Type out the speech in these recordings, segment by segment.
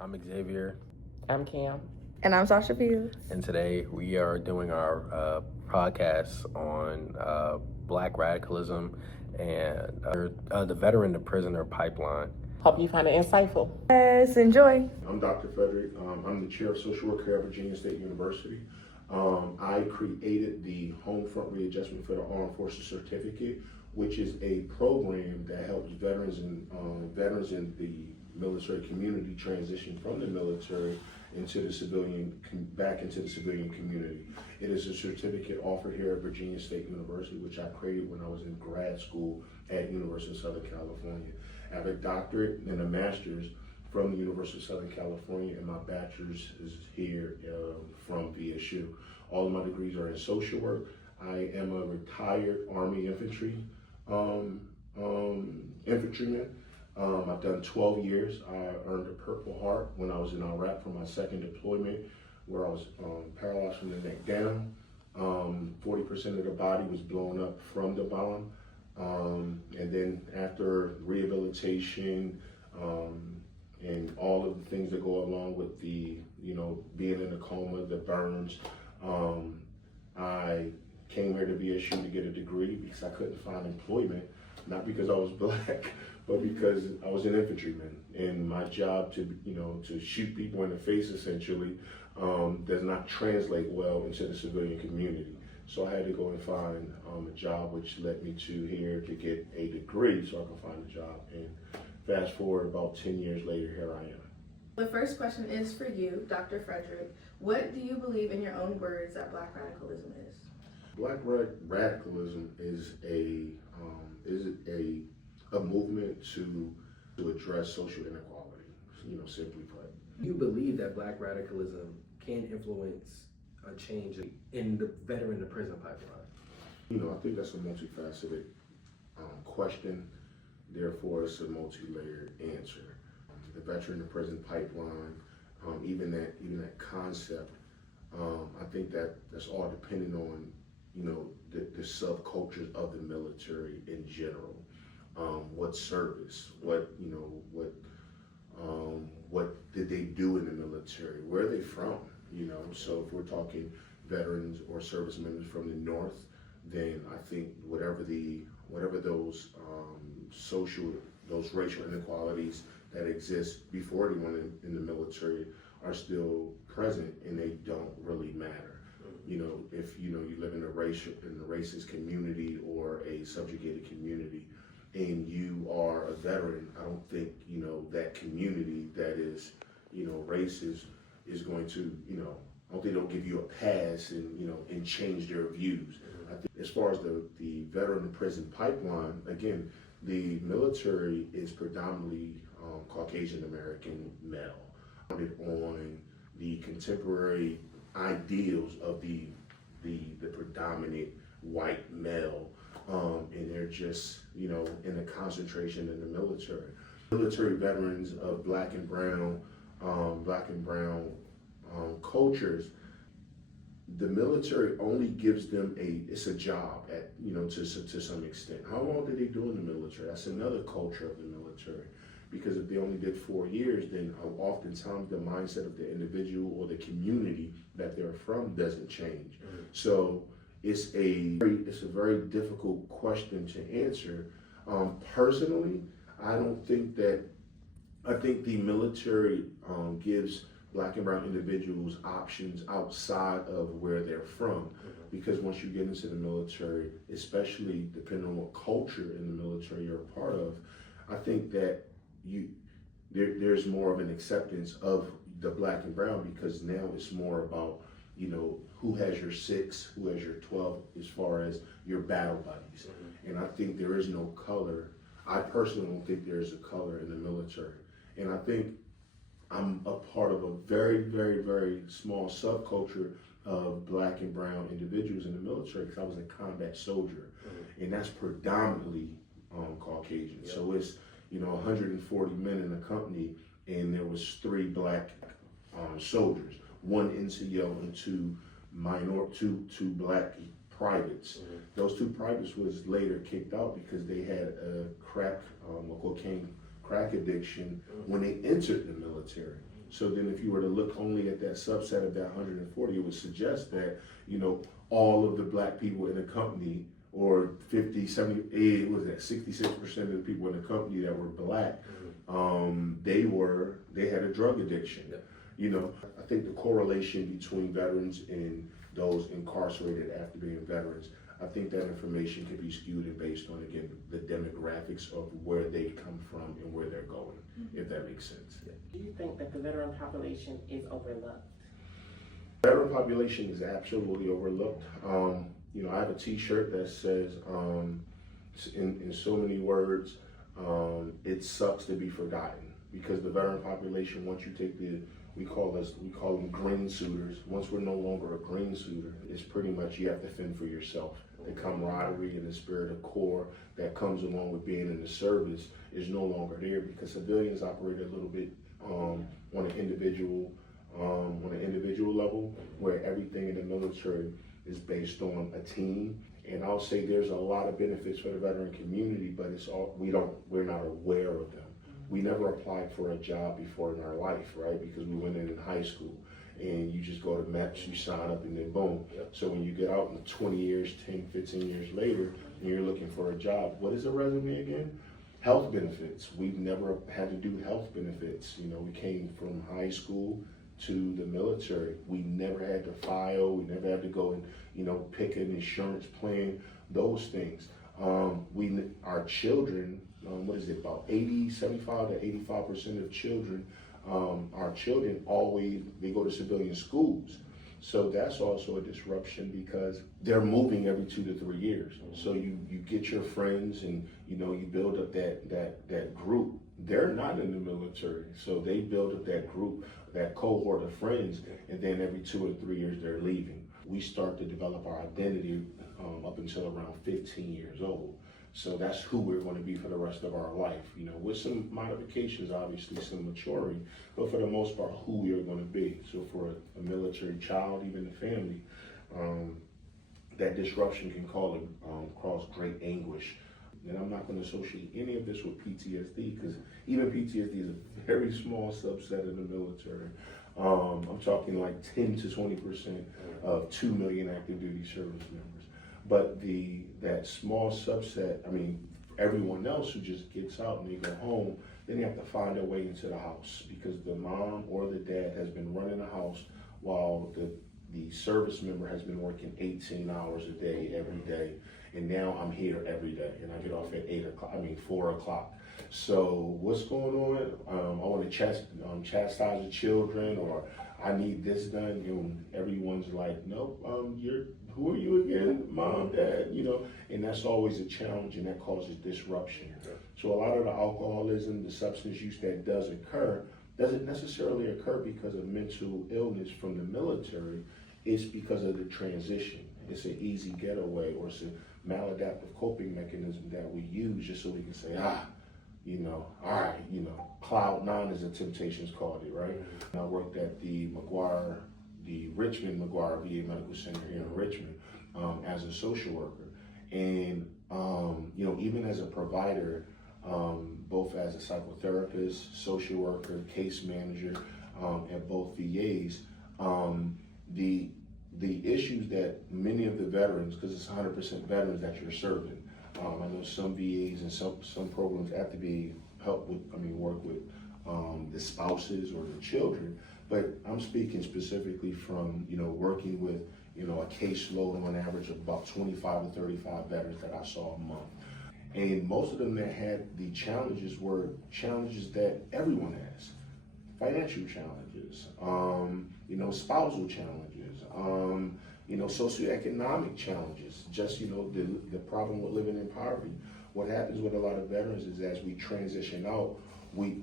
I'm Xavier, I'm Cam. And I'm Sasha Fields. and today we are doing our podcast on Black radicalism and the veteran to prisoner pipeline. Hope you find it insightful. Yes, enjoy. I'm Dr. Frederick. I'm the chair of social work here at Virginia State University. I created the Home Front Readjustment for the Armed Forces Certificate, which is a program that helps veterans in the military community transition from the military into the back into the civilian community. It is a certificate offered here at Virginia State University, which I created when I was in grad school at University of Southern California. I have a doctorate and a master's from the University of Southern California, and my bachelor's is here from VSU. All of my degrees are in social work. I am a retired Army infantryman. I've done 12 years. I earned a Purple Heart when I was in Iraq for my second deployment, where I was paralyzed from the neck down. 40% of the body was blown up from the bomb. And then after rehabilitation and all of the things that go along with the, being in a coma, the burns, I came here to VSU to get a degree because I couldn't find employment, not because I was black, but because I was an infantryman, and my job to shoot people in the face essentially does not translate well into the civilian community. So I had to go and find a job, which led me to here to get a degree so I could find a job. And fast forward about 10 years later, here I am. The first question is for you, Dr. Frederick. What do you believe, in your own words, that Black radicalism is? Black radicalism is a movement to address social inequality, simply put. You believe that Black radicalism can influence a change in the veteran to prison pipeline? I think that's a multifaceted question. Therefore, it's a multi-layered answer. The veteran to prison pipeline, even that concept, I think that's all depending on the subcultures of the military in general. What service, what did they do in the military? Where are they from? So if we're talking veterans or service members from the North, then I think whatever those those racial inequalities that exist before anyone in the military are still present, and they don't really matter. If you live in a racist community or a subjugated community, and you are a veteran, I don't think that community that is racist is going to I don't think they'll give you a pass and change their views. I think as far as the veteran to prison pipeline, again, the military is predominantly Caucasian American male, on the contemporary ideals of the predominant white male, and they're just in a concentration in the military. Military veterans of black and brown cultures, the military only gives them it's a job to some extent. How long did they do in the military? That's another culture of the military. Because if they only did 4 years, then oftentimes the mindset of the individual or the community that they're from doesn't change. Mm-hmm. So it's a very difficult question to answer. Personally, I think the military gives black and brown individuals options outside of where they're from. Mm-hmm. Because once you get into the military, especially depending on what culture in the military you're a part of, I think that there's more of an acceptance of the black and brown, because now it's more about who has your 6, who has your 12, as far as your battle buddies. Mm-hmm. And I think there is no color. I personally don't think there's a color in the military. And I think I'm a part of a very, very, very small subculture of black and brown individuals in the military, because I was a combat soldier. Mm-hmm. And that's predominantly Caucasian. Yep. So it's 140 men in the company, and there was 3 black soldiers, 1 NCO and 2 black privates. Mm-hmm. Those 2 privates was later kicked out because they had a cocaine crack addiction when they entered the military. So then if you were to look only at that subset of that 140, it would suggest that, all of the black people in the company, or 50, 70, what was that, 66% of the people in the company that were black, they had a drug addiction. I think the correlation between veterans and those incarcerated after being veterans, I think that information can be skewed and based on, again, the demographics of where they come from and where they're going, if that makes sense. Do you think that the veteran population is overlooked? Veteran population is absolutely overlooked. I have a T-shirt that says, in so many words, it sucks to be forgotten, because the veteran population, once you take we call them green suiters. Once we're no longer a green suitor, it's pretty much you have to fend for yourself. The camaraderie and the spirit of corps that comes along with being in the service is no longer there, because civilians operate a little bit on an individual level, where everything in the military is based on a team. And I'll say there's a lot of benefits for the veteran community, but we're not aware of them. We never applied for a job before in our life, right? Because we went in high school, and you just go to MEPS, you sign up, and then boom. So when you get out in 20 years, 10, 15 years later, and you're looking for a job, what is a resume again? Health benefits. We've never had to do health benefits. We came from high school to the military. We never had to file, we never had to go and, pick an insurance plan, those things. Our children, about 75 to 85% of children, our children they go to civilian schools. So that's also a disruption, because they're moving every 2 to 3 years. So you get your friends, and you build up that group. They're not in the military, so they build up that group, that cohort of friends, and then every 2 or 3 years they're leaving. We start to develop our identity up until around 15 years old. So that's who we're going to be for the rest of our life, with some modifications, obviously, some maturing, but for the most part, who we are going to be. So for a military child, even the family, that disruption can cause great anguish. And I'm not going to associate any of this with PTSD, because even PTSD is a very small subset of the military. I'm talking like 10 to 20% of 2 million active duty service members. But that small subset, everyone else who just gets out and they go home, then they have to find their way into the house, because the mom or the dad has been running the house while the service member has been working 18 hours a day, every day. And now I'm here every day, and I get off at 4 o'clock. So what's going on? I want to chastise the children, or I need this done. Everyone's like, nope, who are you again? Mom, dad, and that's always a challenge, and that causes disruption. So a lot of the alcoholism, the substance use that does occur, doesn't necessarily occur because of mental illness from the military. It's because of the transition. It's an easy getaway, or it's a maladaptive coping mechanism that we use just so we can say, all right, cloud nine, as the Temptations called it, right? I worked at the Richmond McGuire VA Medical Center here in Richmond as a social worker. And, even as a provider, both as a psychotherapist, social worker, case manager at both VAs, the issues that many of the veterans, because it's 100% veterans that you're serving. I know some VAs and some programs have to work with the spouses or the children, but I'm speaking specifically from, working with, a caseload on average of about 25 to 35 veterans that I saw a month. And most of them that had the challenges were challenges that everyone has. Financial challenges, spousal challenges, socioeconomic challenges, just, the problem with living in poverty. What happens with a lot of veterans is, as we transition out,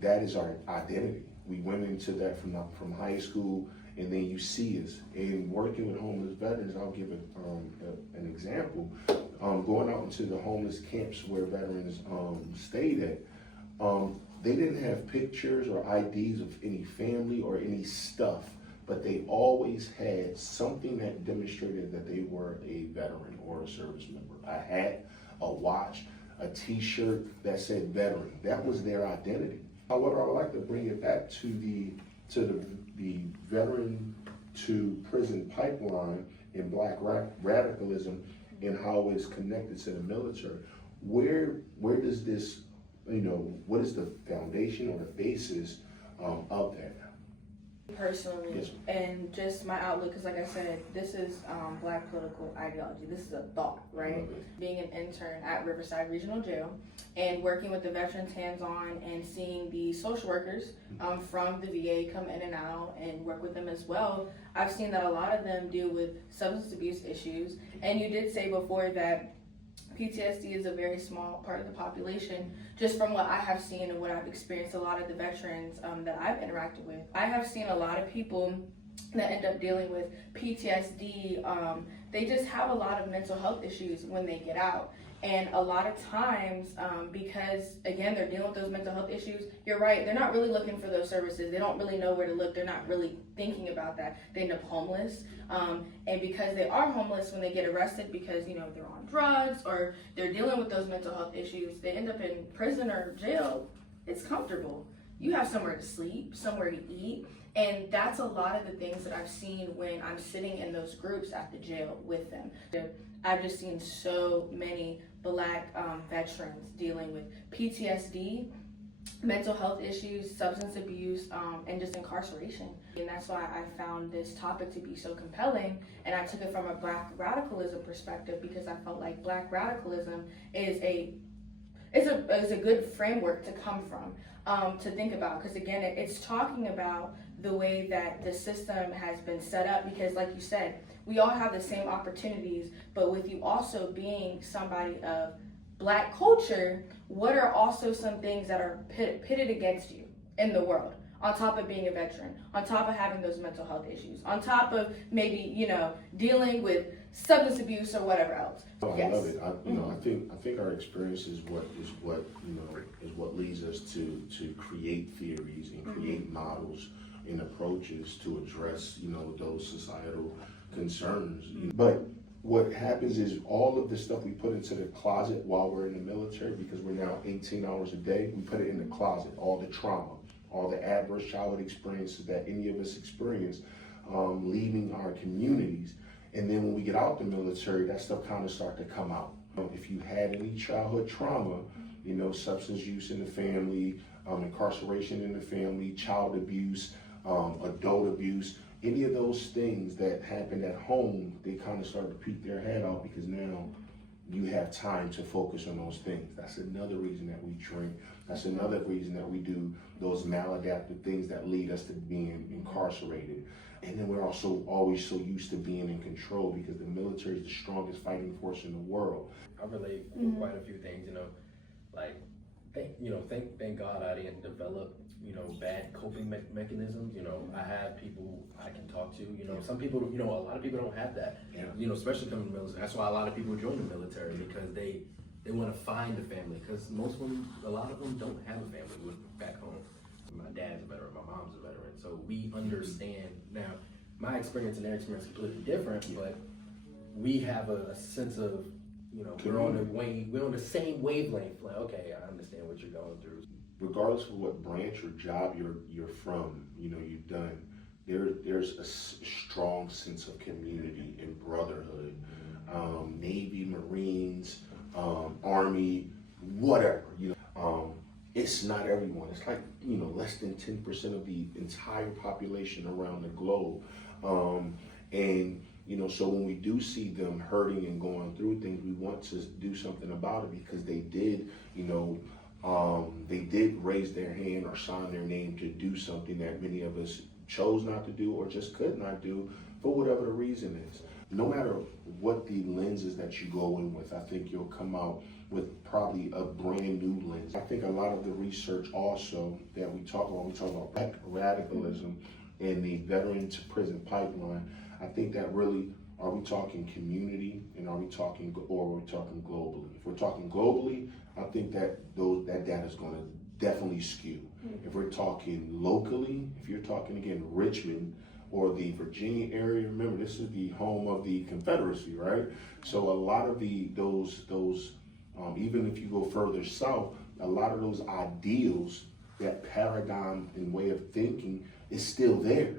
that is our identity. We went into that from high school, and then you see us. And working with homeless veterans, I'll give an example. Going out into the homeless camps where veterans stayed at, they didn't have pictures or IDs of any family or any stuff, but they always had something that demonstrated that they were a veteran or a service member. A hat, a watch, a t-shirt that said veteran. That was their identity. However, I would like to bring it back to to the veteran to prison pipeline and black radicalism and how it's connected to the military. Where does this, what is the foundation or the basis of that? Personally, Yes. and just my outlook, because like I said, this is black political ideology. This is a thought, right? Being an intern at Riverside Regional Jail and working with the veterans hands-on and seeing the social workers from the VA come in and out and work with them as well, I've seen that a lot of them deal with substance abuse issues. And you did say before that PTSD is a very small part of the population. Just from what I have seen and what I've experienced, a lot of the veterans that I've interacted with, I have seen a lot of people that end up dealing with PTSD. They just have a lot of mental health issues when they get out. And a lot of times, because again, they're dealing with those mental health issues, you're right, they're not really looking for those services. They don't really know where to look. They're not really thinking about that. They end up homeless. And because they are homeless, when they get arrested because, they're on drugs or they're dealing with those mental health issues, they end up in prison or jail. It's comfortable. You have somewhere to sleep, somewhere to eat. And that's a lot of the things that I've seen when I'm sitting in those groups at the jail with them. I've just seen so many black veterans dealing with PTSD, mental health issues, substance abuse, and just incarceration. And that's why I found this topic to be so compelling. And I took it from a black radicalism perspective because I felt like black radicalism is a good framework to come from, to think about. Because again, it's talking about the way that the system has been set up, because like you said, we all have the same opportunities, but with you also being somebody of black culture, what are also some things that are pitted against you in the world? On top of being a veteran, on top of having those mental health issues, on top of maybe, dealing with substance abuse or whatever else. Oh, I Yes. love it. I think our experience is what leads us to create theories and create models and approaches to address, those societal concerns. But what happens is all of the stuff we put into the closet while we're in the military, because we're now 18 hours a day, we put it in the closet. All the trauma, all the adverse childhood experiences that any of us experience, leaving our communities. And then when we get out the military, that stuff kind of start to come out. If you had any childhood trauma, substance use in the family, incarceration in the family, child abuse, adult abuse, any of those things that happened at home, they kind of start to peek their head out because now you have time to focus on those things. That's another reason that we drink. That's another reason that we do those maladaptive things that lead us to being incarcerated. And then we're also always so used to being in control because the military is the strongest fighting force in the world. I relate with quite a few things, thank God I didn't develop, bad coping mechanisms. I have people I can talk to, some people, a lot of people don't have that, especially coming to the military. That's why a lot of people join the military, because they want to find a family, because a lot of them don't have a family back home. My dad's a veteran, my mom's a veteran, so we understand. Now, my experience and their experience is completely different, but we have a sense of, we're on the same wavelength. Like, okay, I understand what you're going through. Regardless of what branch or job you're from, you've done, there's a strong sense of community and brotherhood. Navy, Marines, Army, whatever. It's not everyone. It's like less than 10% of the entire population around the globe. So when we do see them hurting and going through things, we want to do something about it because they did, they did raise their hand or sign their name to do something that many of us chose not to do or just could not do for whatever the reason is. No matter what the lenses that you go in with, I think you'll come out with probably a brand new lens. I think a lot of the research also that we talk about black radicalism and the veteran to prison pipeline, I think that really, are we talking community and are we talking globally? If we're talking globally, I think that data is going to definitely skew. If we're talking locally, if you're talking again Richmond or the Virginia area, remember this is the home of the Confederacy, right? So a lot of those even if you go further south, a lot of those ideals, that paradigm and way of thinking it's still there,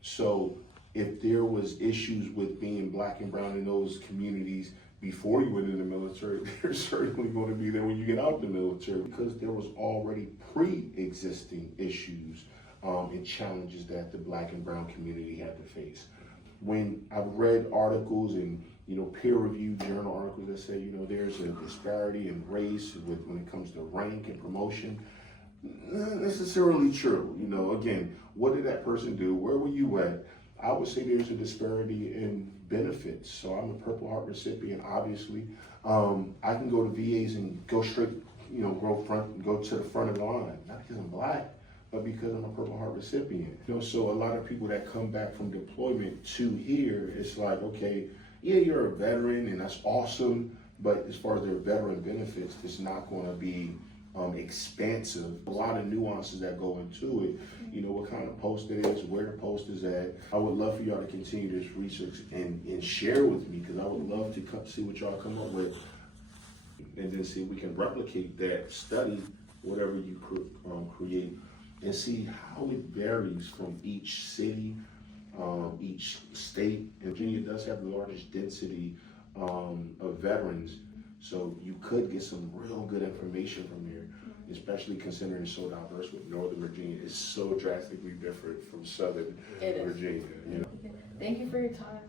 so if there was issues with being black and brown in those communities before you went in the military, they're certainly going to be there when you get out the military, because there was already pre-existing issues and challenges that the black and brown community had to face. When I've read articles and peer-reviewed journal articles that say there's a disparity in race when it comes to rank and promotion, not necessarily true. Again, what did that person do? Where were you at? I would say there's a disparity in benefits. So I'm a Purple Heart recipient, obviously. I can go to VAs and go straight, go to the front of the line, not because I'm black, but because I'm a Purple Heart recipient. So a lot of people that come back from deployment to here, it's like, okay, yeah, you're a veteran and that's awesome, but as far as their veteran benefits, it's not going to be expansive. A lot of nuances that go into it. What kind of post it is, where the post is at. I would love for y'all to continue this research and share with me, because I would love to see what y'all come up with, and then see if we can replicate that study, whatever you create, and see how it varies from each city, each state. And Virginia does have the largest density of veterans, so you could get some real good information from there, especially considering it's so diverse. With Northern Virginia is so drastically different from Southern Virginia. Thank you for your time.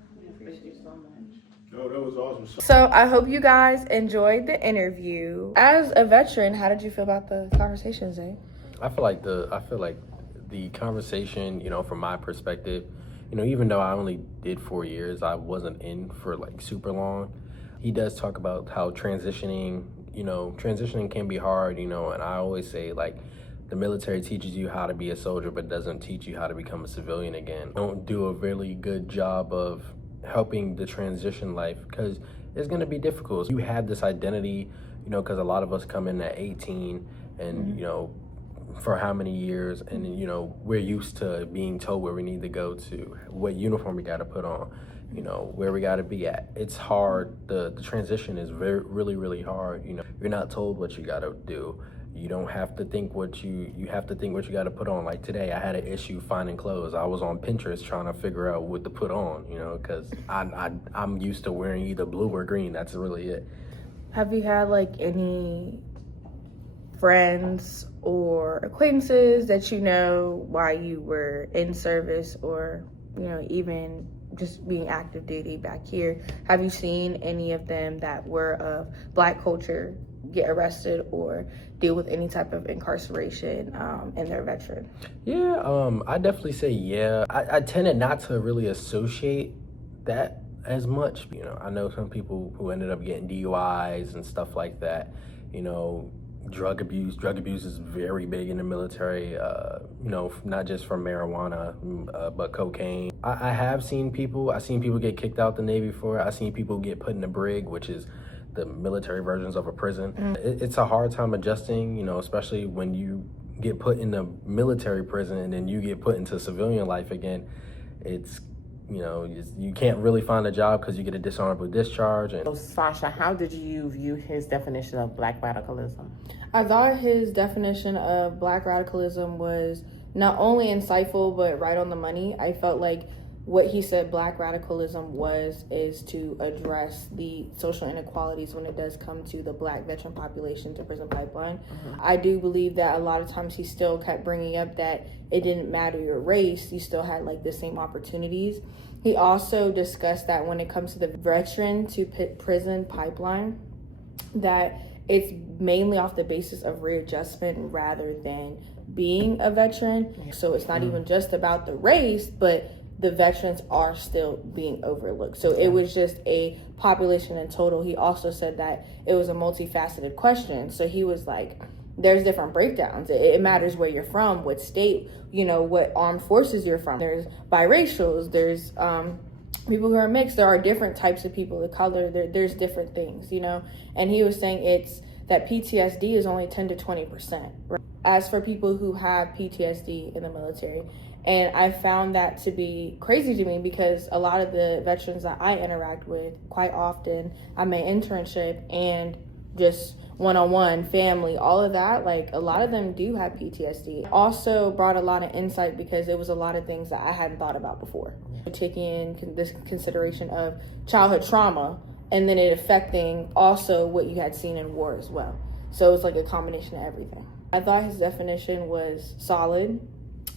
Thank you so much. No, that was awesome. So I hope you guys enjoyed the interview. As a veteran, how did you feel about the conversation, Zay? I feel like the conversation, from my perspective, even though I only did 4 years, I wasn't in for like super long. He does talk about how transitioning can be hard, and I always say, like, the military teaches you how to be a soldier, but doesn't teach you how to become a civilian again. Don't do a really good job of helping the transition life, because it's going to be difficult. You have this identity, because a lot of us come in at 18 and, for how many years, and we're used to being told where we need to go to, what uniform we got to put on, where we got to be at. It's hard. The transition is really, really hard. You're not told what you got to do. You don't have to think what you have to think what you got to put on. Like today, I had an issue finding clothes. I was on Pinterest trying to figure out what to put on, because I'm used to wearing either blue or green. That's really it. Have you had like any friends or acquaintances that while you were in service, or even just being active duty back here, have you seen any of them that were of Black culture get arrested or deal with any type of incarceration in their veteran? Yeah, I definitely say yeah. I tended not to really associate that as much. I know some people who ended up getting DUIs and stuff like that. Drug abuse is very big in the military, not just from marijuana, but cocaine. I have seen people get kicked out the Navy for it. I've seen people get put in a brig, which is the military versions of a prison. It's a hard time adjusting, especially when you get put in the military prison and then you get put into civilian life again. It's, you can't really find a job because you get a dishonorable discharge. So Sasha, how did you view his definition of Black radicalism? I thought his definition of Black radicalism was not only insightful, but right on the money. I felt like what he said Black radicalism is to address the social inequalities when it does come to the Black veteran population to prison pipeline. I do believe that a lot of times he still kept bringing up that it didn't matter your race, you still had like the same opportunities. He also discussed that when it comes to the veteran to prison pipeline, that it's mainly off the basis of readjustment rather than being a veteran. So it's not even just about the race, but the veterans are still being overlooked. So it was just a population in total. He also said that it was a multifaceted question. So he was like, there's different breakdowns. It matters where you're from, what state, what armed forces you're from. There's biracials, there's people who are mixed. There are different types of people of color. There's different things, And he was saying it's that PTSD is only 10 to 20%. Right? As for people who have PTSD in the military, and I found that to be crazy to me because a lot of the veterans that I interact with quite often, I'm an internship and just one-on-one, family, all of that. Like, a lot of them do have PTSD. Also brought a lot of insight because it was a lot of things that I hadn't thought about before. Taking in this consideration of childhood trauma and then it affecting also what you had seen in war as well. So it's like a combination of everything. I thought his definition was solid,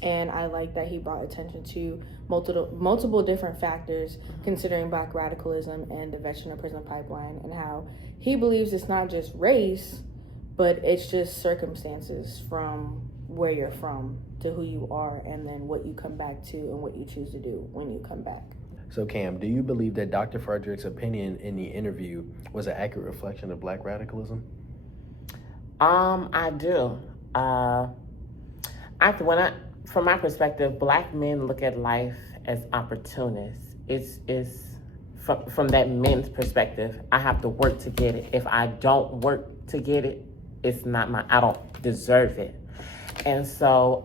and I like that he brought attention to multiple different factors considering Black radicalism and the veteran to prison pipeline, and how he believes it's not just race, but it's just circumstances from where you're from to who you are, and then what you come back to and what you choose to do when you come back. So Cam, do you believe that Dr. Frederick's opinion in the interview was an accurate reflection of Black radicalism? I do. From my perspective, Black men look at life as opportunists. It's from that men's perspective. I have to work to get it. If I don't work to get it, it's not I don't deserve it. And so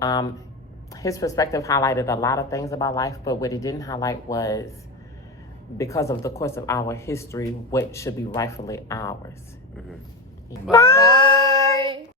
his perspective highlighted a lot of things about life, but what he didn't highlight was, because of the course of our history, what should be rightfully ours. Mm-hmm. Bye.